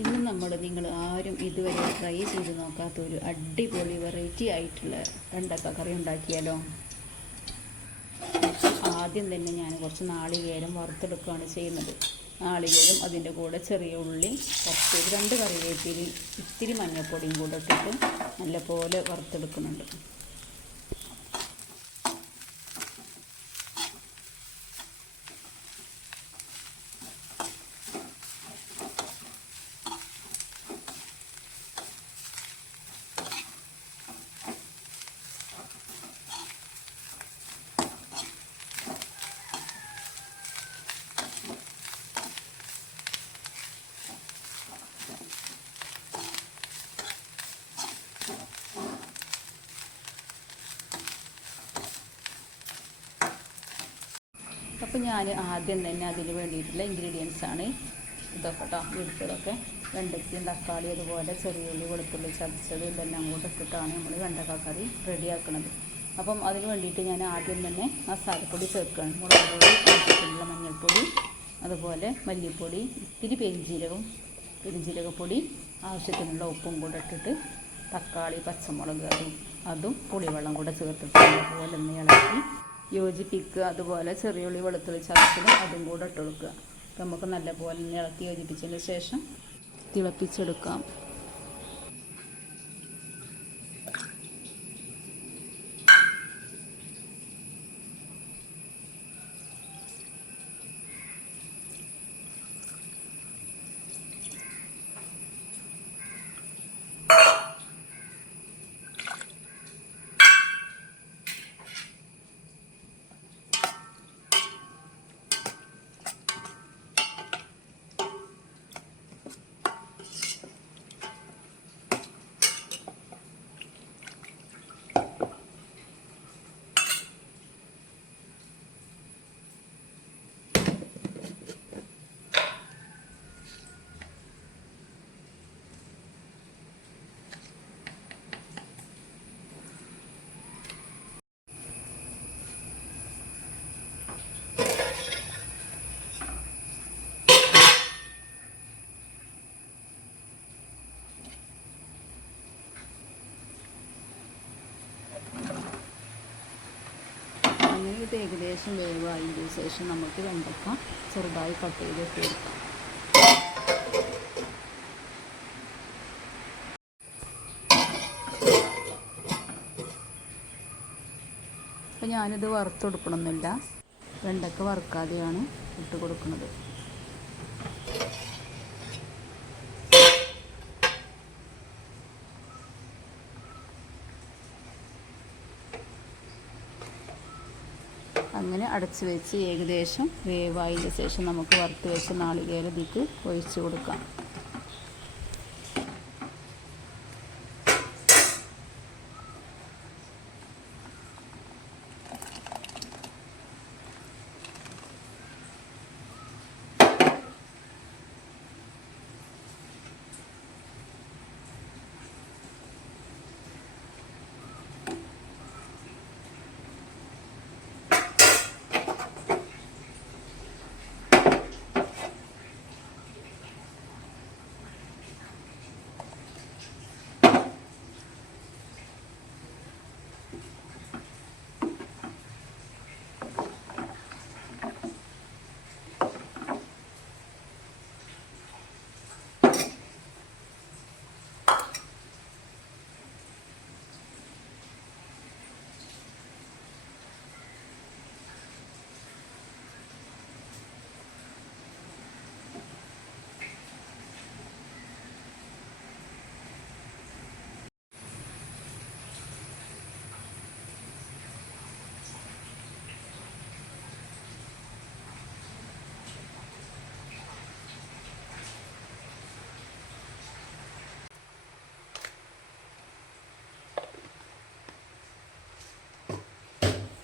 ഇന്ന് നിങ്ങൾ ആരും ഇതുവരെ ട്രൈ ചെയ്ത് നോക്കാത്തൊരു അടിപൊളി വെറൈറ്റി ആയിട്ടുള്ള വെണ്ടക്ക കറി ഉണ്ടാക്കിയാലോ. ആദ്യം തന്നെ ഞാൻ കുറച്ച് നാളികേരം വറുത്തെടുക്കുകയാണ് ചെയ്യുന്നത്. നാളികേരം, അതിൻ്റെ കൂടെ ചെറിയ ഉള്ളി, കുറച്ച് 2 കറിവേപ്പില, ഇത്തിരി മഞ്ഞൾപ്പൊടിയും കൂടെ ഇട്ടിട്ട് നല്ലപോലെ വറുത്തെടുക്കുന്നുണ്ട്. അപ്പോൾ ഞാൻ ആദ്യം തന്നെ അതിന് വേണ്ടിയിട്ടുള്ള ഇൻഗ്രീഡിയൻസാണ് ഇതൊക്കെ കേട്ടോ. ഇടിച്ചതൊക്കെ വെണ്ടയ്ക്കയും തക്കാളി, അതുപോലെ ചെറിയ ഉള്ളി, വെളുത്തുള്ളി ചതച്ചത് ഇതെല്ലാം കൂടെ ഇട്ടിട്ടാണ് നമ്മൾ വെണ്ടക്ക കറി റെഡിയാക്കുന്നത്. അപ്പം അതിന് വേണ്ടിയിട്ട് ഞാൻ ആദ്യം തന്നെ മസാലപ്പൊടി ചേർക്കുകയാണ്. മുളക് പൊടി, ആവശ്യത്തിനുള്ള മഞ്ഞൾപ്പൊടി, അതുപോലെ മല്ലിപ്പൊടി, ഇത്തിരി പെരിഞ്ജീരകപ്പൊടി, ആവശ്യത്തിനുള്ള ഉപ്പും കൂടെ ഇട്ടിട്ട് തക്കാളി, പച്ചമുളക് അതും പുളിവെള്ളം കൂടെ ചേർത്തിട്ട് അതുപോലെ ഒന്ന് ഇളക്കി യോജിപ്പിക്കുക. അതുപോലെ ചെറിയ ഉള്ളി, വെളുത്തുള്ളി ചതച്ചതും അതും കൂടെ ഇട്ട് കൊടുക്കുക. നമുക്ക് നല്ലപോലെ ഇളക്കി യോജിപ്പിച്ചതിന് ശേഷം തിളപ്പിച്ചെടുക്കാം. അങ്ങനെ ഇത് ഏകദേശം വേവായതിന് ശേഷം നമുക്ക് വെണ്ടക്ക ചെറുതായി കട്ട് ചെയ്തിട്ട് കൊടുക്കാം. അപ്പോൾ ഞാനിത് വറുത്തെടുക്കണമെന്നില്ല, വെണ്ടക്ക വറുക്കാതെയാണ് ഇട്ട് കൊടുക്കുന്നത്. അങ്ങനെ അടച്ച് വെച്ച് ഏകദേശം വേവായതിന് ശേഷം നമുക്ക് വറുത്ത് വെച്ച് നാളികേരം ഇതിലേക്ക് ഒഴിച്ച് കൊടുക്കാം.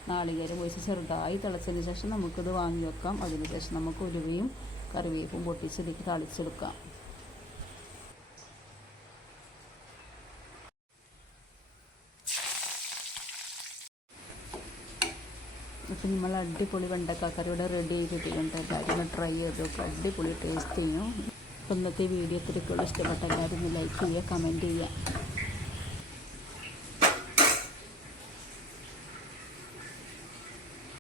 നാളികേരം ഒഴിച്ച് ചെറുതായി തിളച്ചതിന് ശേഷം നമുക്കിത് വാങ്ങി വെക്കാം. അതിനുശേഷം നമുക്ക് ഉലുവയും കറിവേപ്പും പൊട്ടിച്ച് ഇതിലേക്ക് തളിച്ചെടുക്കാം. അപ്പോൾ നമ്മൾ അടിപൊളി വെണ്ടക്ക കറി ഇവിടെ റെഡി ചെയ്തിട്ടുണ്ട്. എല്ലാവരും ട്രൈ ചെയ്ത് നോക്കുക. അടിപൊളി ടേസ്റ്റ് ചെയ്യും. അപ്പോൾ ഇന്നത്തെ വീഡിയോ ഇത്രയൊക്കെയുള്ളൂ. ഇഷ്ടപ്പെട്ട എല്ലാവരും ഒന്ന് ലൈക്ക് ചെയ്യുക, കമൻറ്റ് ചെയ്യുക.